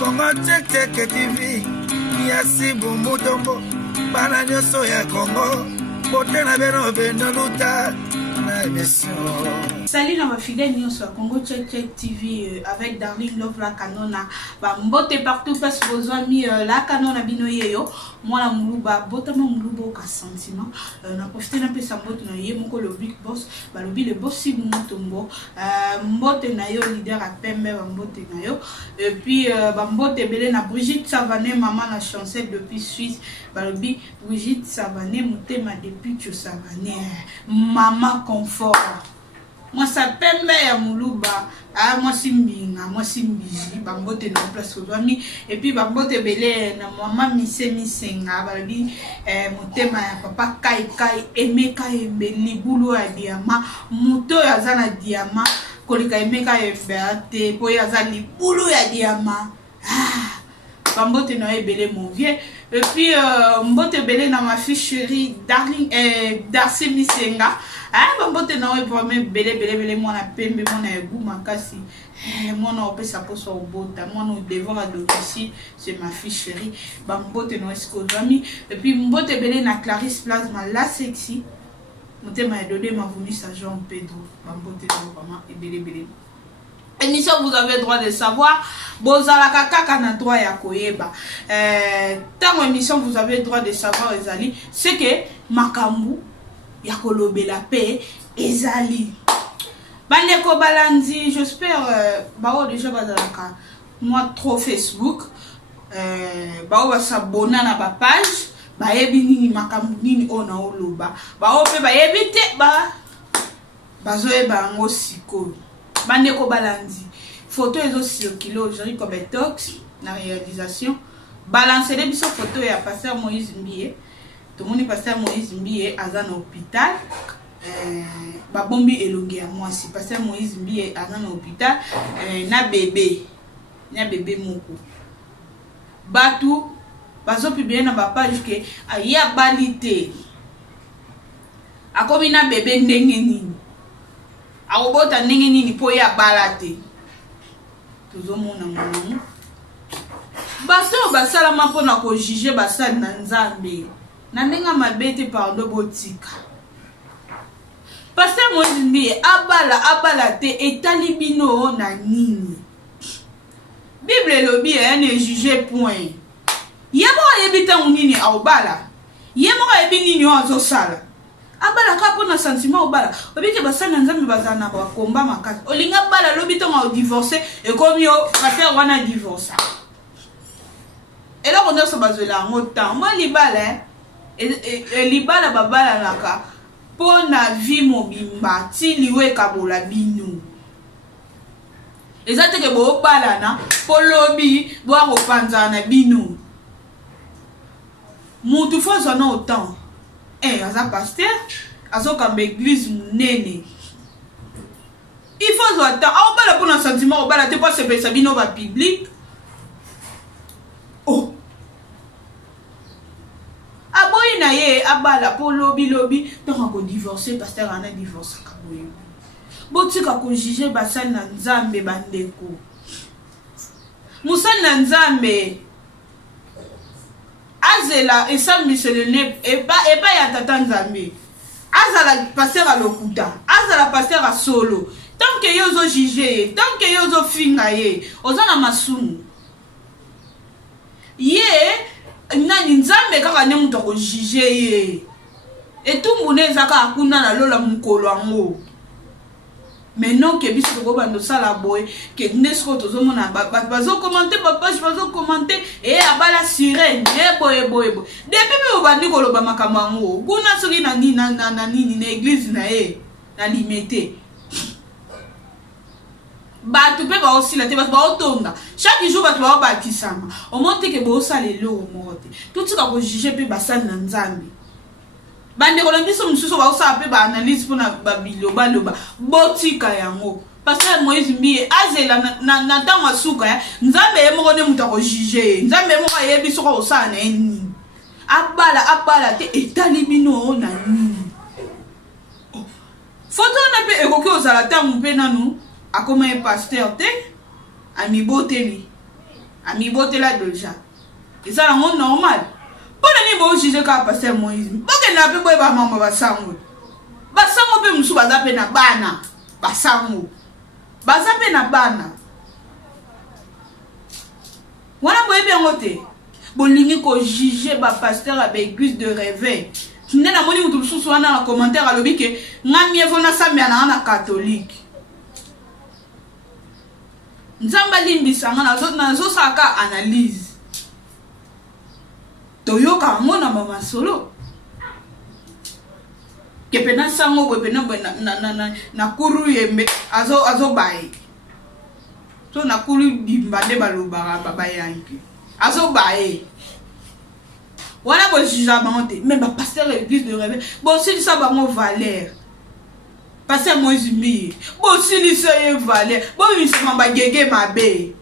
Congo Check TV Yasi Bumutombo Bana nyoso ya Congo Bote na beno beno luta na émission. Salut dans ma fidèle news sur Congo Check TV avec Darling Love la canona. Ba mbote partout parce que vos amis la canona binoye yo. Moi la muluba botama muluba ka sentiment. Na profiter un peu sa mbote na ye moko le big boss. Ba le boss si mutombo. Mbote na yo leader a pembe ba mbote na yo. Et puis ba mbote belé na Brigitte Savané maman la chancelle depuis Suisse. Ba Brigitte Savané motema depuis tu Savané. Maman confort. Moi ça pembe ya muluba moi simbinga moi simbiji bambote na place ozwami et puis bambote belé na maman misenga balobi motema ya papa kai emeka embeli bulu ya diama muto ya zana diama kolika emeka embate po ya zali bulu ya diama bambote na ebele mon vieux et puis mbote belé na ma fille chérie Darling Darcy Misenga bambote na we promets belé moi na pembe moi na egu makasi moi na opesa poso obota moi na devant la domicile c'est ma fille chérie bambote na esco zami et puis mbote belé na Clarisse Plasma la sexy motema ya donné m'a voulu sa Jean Pedro bambote na vraiment belé. Émission, vous avez le droit de savoir. Bozala kaka na droit ya koyeba. Tant émission, vous avez le droit de savoir, Ezali. C'est que makambu ya kolobe la paix, Ezali. Bandeko Balanzi, j'espère, bao déjà bazalaka. Moi, trop Facebook. Bao va s'abonner na ba page. Ba yebi nini makambu nini ona oloba. Bao pe ba yebi te ba. Bazoe ba ngo siko. Bandeko Balanzi, photo ezo circulé aujourd'hui comme tox na réalisation. Balancer les biso photo ya pasteur Moïse Mbie. Tout le monde pasteur Moïse Mbie aza na hôpital. Babombi elongi ya mwasi pasteur Moïse Mbie aza na hôpital na bébé moko. Batu bazo publier na ba page que aya balité. Akomi na bébé ndenge nini. Aobota ndenge nini po ya balate tozomona mwana baso basala mapona ko juger basali na nzambe na ndenga mabete pardon botika pasteur Moïse Mbie abala te etali bino na nini Bible lobi ne juger point yemo yebita nini aobala yemo yebi nini azosala abala ka pona sentiment obala obike basana nzambe bazana ba komba makasi olinga bala lobito nga divorcer et comme yo pasteur wana divorce et là on a so bazela ngotan moi libala libala babala naka pona vie mobimba ti liwe kabola binu ezate ke bo bala na polobi bo akopanza na binu mutu fo zona autant aza pasteur, azo kamba église nene. Il faut zoata, aobala pour un sentiment, obala te pas se pesa bino ba public. Oh. Aboyi na ye abala pour lobby, donc on divorcer pasteur ana divorce kaboyi. Botika ko juger basal na nzambe bandeko. Musal na nzambe Azela et ça missionnaire et pas ya tata nzambe azala pasteur à lokuta azala pasteur à solo tant que yozo juger tant que yozo finga ye ozana masumu ye nani nzambe kaka ne muto ko juger ye et tout monde ezaka akuna na lola mukolo ango maintenant que biso ko bando sala boy que nesko tozomona bazo commenter ba page bazo commenter et abala sirène boy depuis me bandi ko loba makamango kuna soki na nini na église na e na limité batu pe ba aussi la te ba otonga chaque jour batu ba bakisama au monte que bo sala lo mote tout ça ko juger pe basana na nzambe bande ko lambiso mususu ba usa pe ba analyse pona ba biloba botika yango pasteur Moïse Mbie azela na tanga suka ya nzambe yemo ne muta ko juger nzambe mo ka yebiso ko usana eni abala te etali bino na ni photo na pe ekoki ozala ta mpe nanu akoma pasteur te ami boteli ami bote là déjà et ça c'est normal pour ne pas juger ka pasteur Moïse parce que na pe boy ba mama ba sango pe musu baza pe na bana ba sango baza pe na bana wana boye bien te bolingi ko juger ba pasteur à église de réveil ne na moni mutu susu wana na commentaire alobi ke ngami evona sambia na catholique nzamba limbisanga na zo saka analyse toyoka ngo na mama solo ke pena sango bo pena na kuru yembe azo bae so na kuru bimbande baloba baba yanki azo bae wana bo juge banté mais ba pasteur de l'église de réveil bo si ça ba mo valeur pasteur Moïse mi bo si ça y valeur bo mi sama ba gege mabe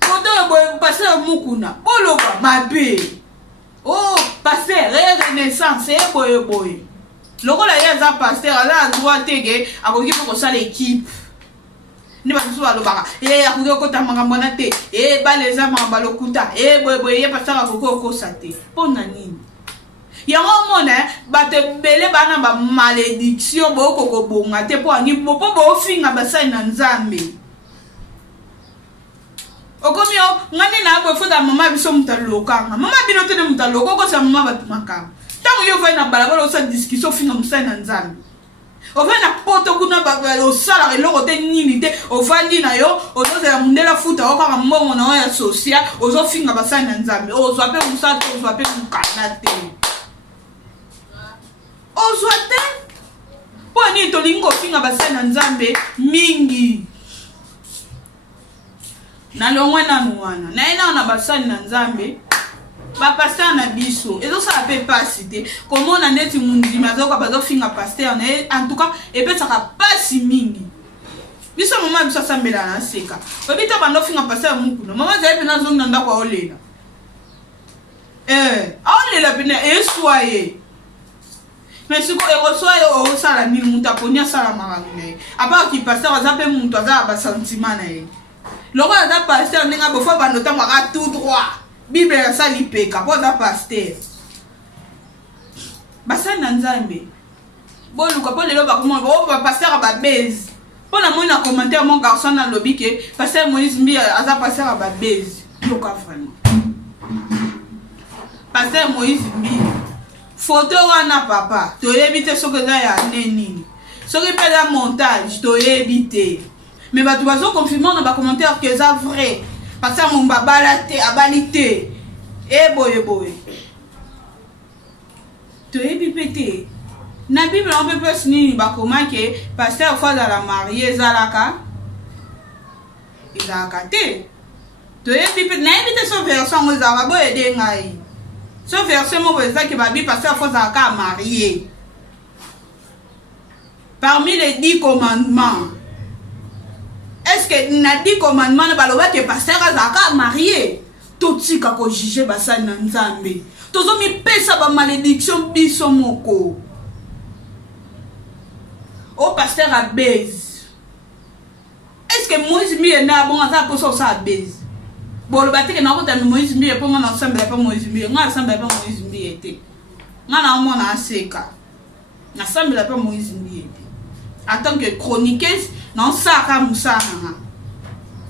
bo pasteur mukuna bo loba mabe oh pasteur renaissance boy lokola ya pasteur ala droit tege akoki ko sala équipe ni ba so alobaka akoki ko tamanga mona te ba les amants ba lokuta boy ya pasteur akoko ko sate pona nini yango mona ba te bele bana ba malédiction bo ko bonga te po ani bo finga ba sai na nzambe okomio ngani na bo foda mama biso mutaloka mama bino te mutaloka ko sa mama batumaka tango yo vai na balabala sa discussion finga musai na nzambe o vai na poto kuna ba o sala eloko te nini te o vandi na yo o zo ya mundela futa o ka mbongo na ya social o zo finga ba sai na nzambe o zo ape musala o zo ape mukana te o zo te po ni to lingo finga ba sai na nzambe mingi na longwa na nuana na ina na basani na nzambe ba pasteur na biso ezo ça peut pas citer comment on a neti mundima zo ka bazo finga pasteur na en tout cas et peut ça pas si mingi biso mama biso sambela na seka obita bando finga pasteur mukuna mama za pe na zo na ndako olela olela bina soyez mais si ko soyez o sala ni muta ponya sala marangine à part qui pasteur za pe muntu za ba sentiment na ye loko za pasteur ninga bofo banota mwa tout droit bible ya sali peka po za pasteur basa na nzambe boluka po lelo ba komo ba pasteur ba base po na mo na commentaire mon garçon na lobby ke pasteur Moïse mbi aza pasteur ba base loka fana pasteur Moïse mbi photo wana papa to yebite soke za ya neni soke pe la montage to yebite mais ba tu vas confirmer dans ba commentaire que ça vrai parce que mon babalate abalite boy to ebipete na bible on peut pas ni ba comment que pasteur fois dans la mariée zalaka izaka te to ebipete na ebite so version mo za ba boy de ngai so version mo bo za que ba bi pasteur fois zalaka marié parmi les 10 commandements. Est-ce que n'a dit commandement na baloba que pasteur azaka marié tout tika ko juger basa na nzambe tozo mi pesa ba malédiction biso moko o pasteur a base. Est-ce que Moïse mi na bon asa ko so sa base boloba te que na ko ta Moïse mi po ngana ensemble pa Moïse mi ngana ensemble pa Moïse mi ete ngana mo na aseka na ensemble pa Moïse mi ete en tant que chroniqueuse non ça comme ça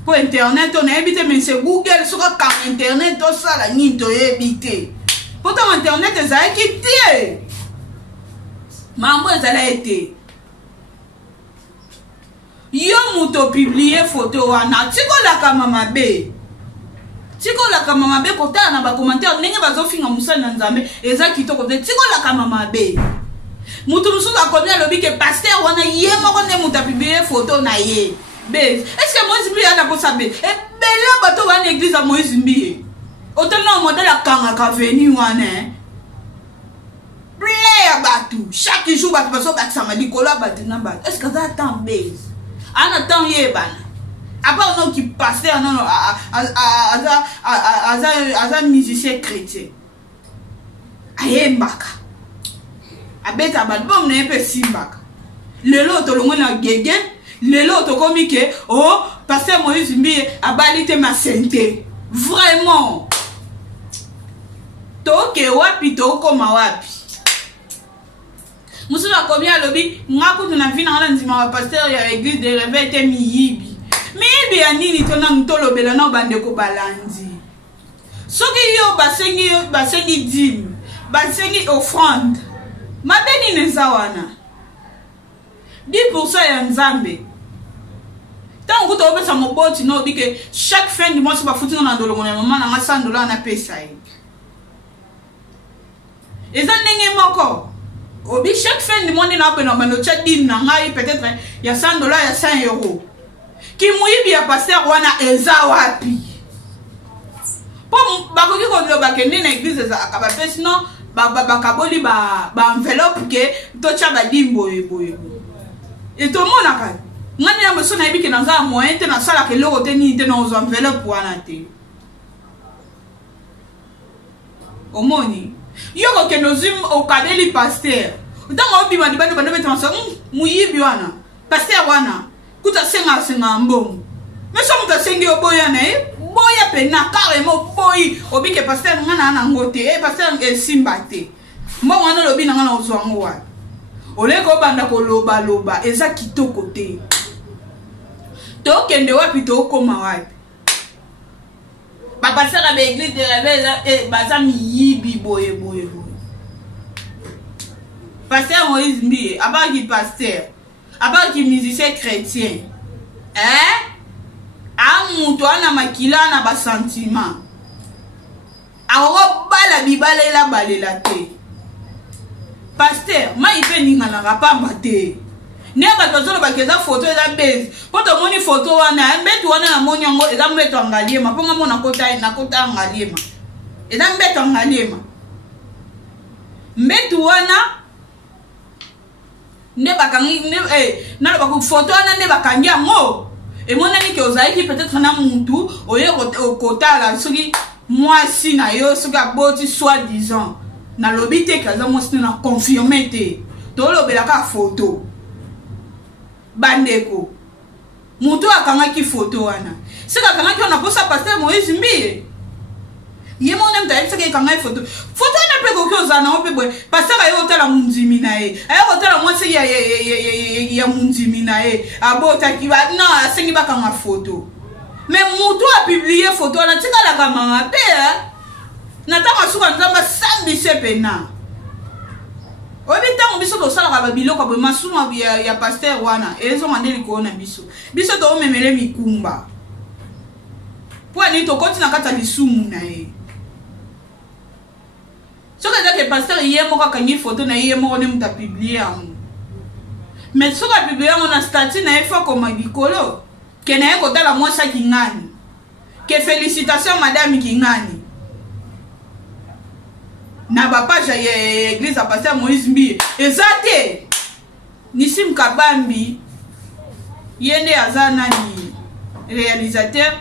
pour internet on a habité mais c'est Google sur quand internet tout ça la ni to habité pourtant internet ça quitté maman ça a été yo muto publier photo wana tiko la kama mabe kota na ba commentaire ndenge bazo finga musana nzambe eza kitoko tiko la kama mabe mutu musu la konya lobi ke pasteur wana ye moko ne muta publier photo na ye base est-ce que Moïse mbi ana posa be e bela bato wana église a Moïse mbi autant na modèle kanga ka veni wana player batu chaque jour batu baso batsama likola batu na batu est-ce que ça attend base ana temps ye bana à part non qui pasteur non aza musicien chrétien ayembaka abeta balbum na epe simbaka lelo to longo na gege lelo to komi ke oh pasteur Moïse mbi abalite ma santé Vraiment. Toke wapi tokoma wapi. Musula combien lobby ngaku tunavina ngala nzima wa pasteur ya église de réveil te miyibi. Miyibi ya nini tona ntolobela na bandeko balandi. Soki yo basengi dîme, basengi offrande. Mabeni nezawana. 10% ya nzambe. Tant que tu as fait mon bot, tu n'as dit que chaque fin du mois, tu vas foutre dans le monde, maman, on a $100 à payer ça. Et ça n'est pas encore. Chaque fin du mois, on a peut-être il y a $100, il y a 100 euros. Qui mouille bien passer à Wana et Zawapi. Pour bakoki ko lo bakende na église za akabape sinon bakaboli ba enveloppe ke to cha ba dimbo boye. Et tout le monde a quand ngani ya mso na yebiki na za moyen te na sala ke loko te ni te na ozo enveloppe wana te. Omoni yoko ke nozim o kadeli pasteur. Ntango obi mandi bando beta so muyibi wana. Pasteur wana kuta senga mbongo. Mais ça muta sengi oboya na boya pena carrément boyi obi ke pasteur ngana na ngote pasteur simba te. Mbongo wana lobi na ngana ozo ngo wa. Oleko banda ko loba eza kitoko te. Tokende wapi tokoma wapi. Ba passer à l'église de réveil baza miyibi boye. Pasteur Moïse Mbiye, abaki pasteur, abaki musicien chrétien. Amuto ana makila na ba sentiment. Awo bala bibala la balela te. Pasteur, ma ipe ninga na rapamba te. Ne ba tozolo ba keza photo eza base. Poto moni photo wana, mbetu wana na moni yango eza mbetu angaliema, ponga mona kota angaliema. Eza mbetu angaliema. Mbetu wana ne bakangi na ba photo wana ne bakangi yango. Et mon ami qui osaiki peut-être na muntu oye kota la soki mwasi na yo soki aboti soi-disant. Na lobite kaza mwasi na confirmer te. To lobela ka photo. Bandeko mutu akangaki photo wana sika akangaki wana posa pasteur Moïse Mbiye ye mona mta etseke kangai photo na pe ko zana ope boy pasteur ayo tala munzimi na ye ayo tala mwasi ya munzimi na ye abota kiba no asengi bakanga photo mais mutu a publié photo na tika la kama pe na tama suka nzamba sambi sepena. Obi tango biso to sala ka biloko bo masuma ya pasteur wana ezo mandeli ko na biso to memele mikumba po ani to koti na kata lisumu na ye soka ke pasteur ye mo ka kangi photo na ye mo ne muta publier am mais soka publier on a statut na efo ko mabikolo ke na ye ko tala mo sa kingani ke félicitations madame kingani na ba page ya église à pasteur Moïse Mbiye ezate Nisim Kabambi yende azana ni réalisateur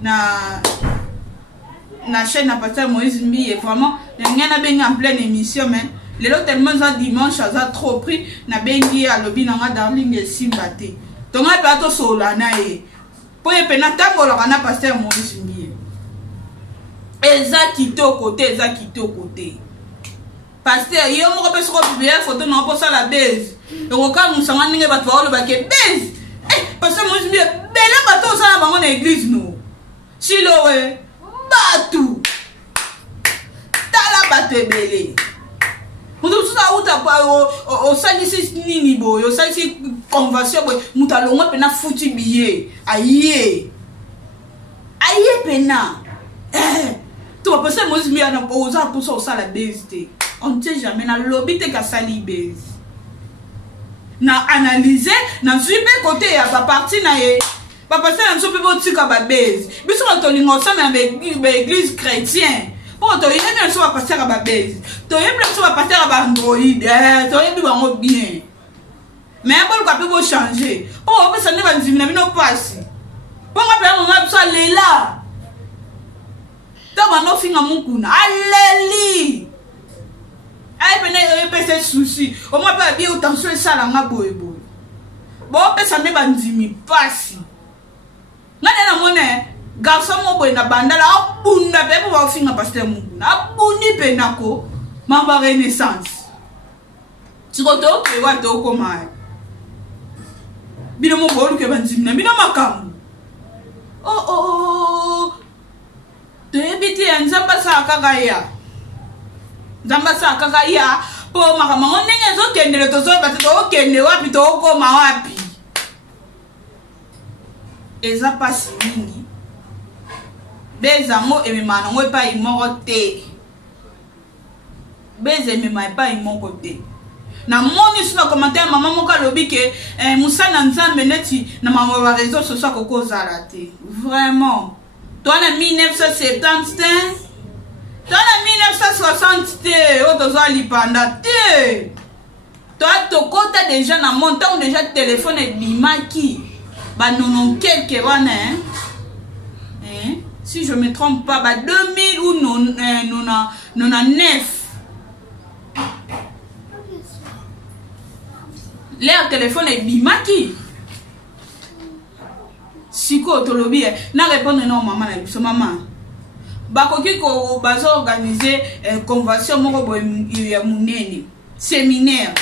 na chaîne à pasteur Moïse Mbiye vraiment ngana benga en pleine émission mais lelo tellement ça dimanche ça trop pris na bengi à lobby na darling et simbate tonga pato sola na e po e pena tango la na pasteur Moïse Mbiye eza kitoko te pasteur yo moko pe soko publier photo na posa la base donc quand nous sommes ninge bato ba ba ke base pasteur Moïse Mbiye bela bato ça na bango na église no silo we batu tala batebele mutu tusa uta pa o salisi nini boy o salisi convention boy mutalonga pena futi billet aye pena tu vas passer Moïse Mbiye na posa pour ça la base. On ne sait jamais na lobby te ka sali base. Na analyser na suive côté ya ba parti na ye. Ba passer na so pe botika ba base. Biso to lingo sa na église chrétien. Pour to yene bien so ba passer ba base. To yene bien so ba passer ba Android. To yene bango bien. Mais bon ka pe bo changer. Oh pe sa ne ba nzimi na bino passe. Bon ka pe mo ma so lela. Tama no finga mukuna aleli ay pene pese souci o mo pa bi tension sala nga boy bo pesa ne bandimi pasi ngane na mone garçon mo boy na bandala abunda pe pour finga pasteur munguna abundi pe nako mamba renaissance tikoto ke wa to koma bino mo bolu ke banzimna bino makambo oh to ebiti nzamba sa kakaya po makambo ndenge zo kendele to zo bati to kende wapi to koma wapi eza pasi mingi beza mo ememana ngo pa imoko te beza emema pa imoko te na moni suna commentaire maman moka lobi ke musana nzambe neti na mama wa réseau social koko zala te vraiment toi na 1970 toi na 1960 te otozo lipanda te toi tokota déjà na montant déjà téléphone et bimaki ba non quelque wana hein si je me trompe pas ba 2000 ou non 99 leur téléphone est bimaki siko tolobi na répondre non maman na biso maman bakoki ko bazo organiser convention moko boy ya munene séminaire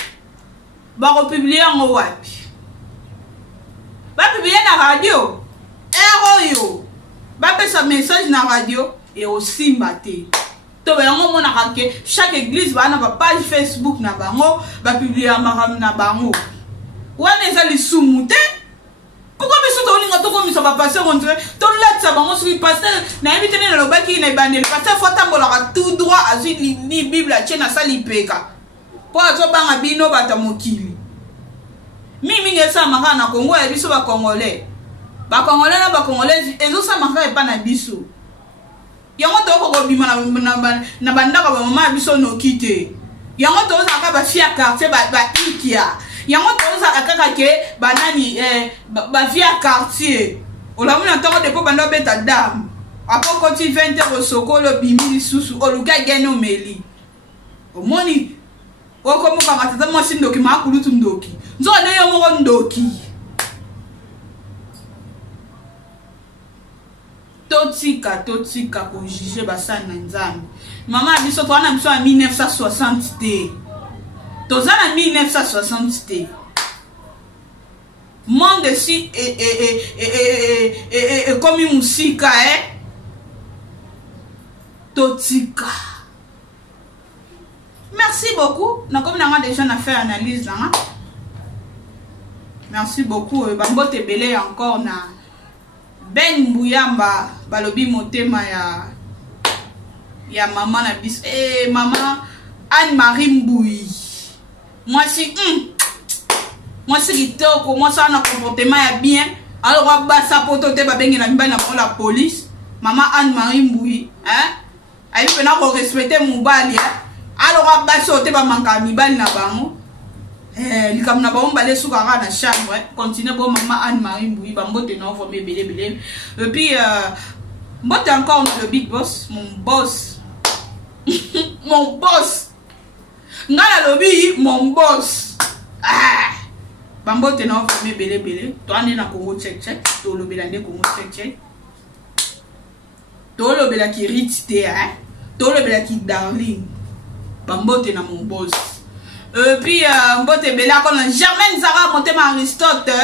bako publier ngo wapi ba publier na radio yo ba pesa message na radio et aussi mbate to ba ngo mona ke chaque église ba na ba page Facebook na bango ba publier maram na bango wana ezali sumute pourquoi biso to linga to komisa ba passer contre to letsa bango sur pasteur na invité na lobaki na bandel pasteur faut tambola tout droit azui ni bible a tena sali peka po azo banga bino batamokili mimi ngesa maka na Congo ya biso ba congolais na ba congolais ezo sa maka e pa na biso yango to ko bima na bandaka ba mama biso no kite yango to za ka ba fia quartier ba ikia yango to za kaka ke banani ba via quartier olamuna to ko depo banda beta dam apo ko ti 20 € sokolo bimi susu oluka geno meli omoni oko mo kama tata mo sindoki makulutu ndoki nzo ne yo mo ndoki totika ko juger basana nzambe mama biso to ana biso en 1960 te tozana 1960 te monde si comme musika totika. Merci beaucoup. Comme on a déjà fait analyse là. Merci beaucoup. Bambote belé encore na Ben Mbuyamba balobi motema ya maman na bis. Maman Anne-Marie Mbouyi. Moi si kitoko, moi ça na comportement ya bien. Alors ba sapoto te ba bengi na mibali na pour la police. Maman Anne-Marie Mbouyi, ayi pena ko respecter mobali alors ba sote ba manka mibali na bango likam na bango bale suka na chambre continue bon maman Anne-Marie Mbouyi bambote na formé belé et puis mbote encore le big boss mon boss ngala lobi mon boss bambote na formé belé to ande na Congo check to lobela nde Congo check to lobela ki ritite to lobela ki darling bambote na mon boss puis mbote bela kon Germaine Zara monte ma Aristote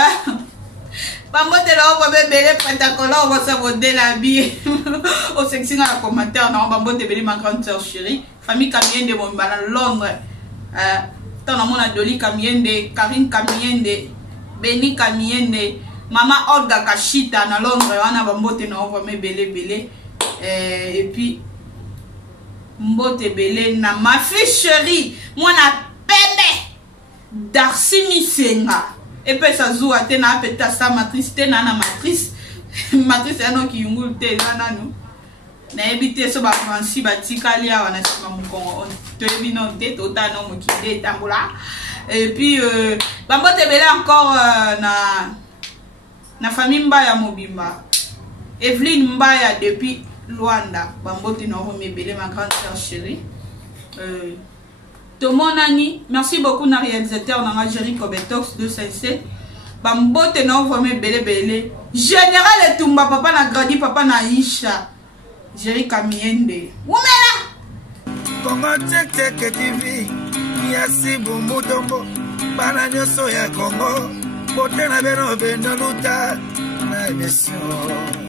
bambote la ko bebele pentacola ko sa modèle habillé au sexy na commentaire na bambote beli ma grande sœur chérie famille Kamiende mon bana Londres tant na mona Doli Kamiende Karine Kamiende Beni Kamiende maman Olga Kashita na Londres wana bambote na ko belé et puis mbote belé na ma fille chérie moi na pembe Darcy Misenga et puis ça joue à tena peta sa matrice tena na matrice ano ki yungul te na no na ebité so ba Francis batikali awa na sima mukongo to ebino te to ta no mukide tambola et puis bambote belé encore na famille Mbaya Mobimba Evelyne Mbaya depuis Luanda bambote na ho mebele ma grande sœur chérie Tomonani merci beaucoup na réalisateur na Algérie Kobetox 257 bambote na ovome belebele général etumba papa na gradi papa na Isha Jerry Kamiende umela Kongo Tchek TV Yasi Bumutombo Bana nyoso ya Kongo Bote na beno beno luta Na emission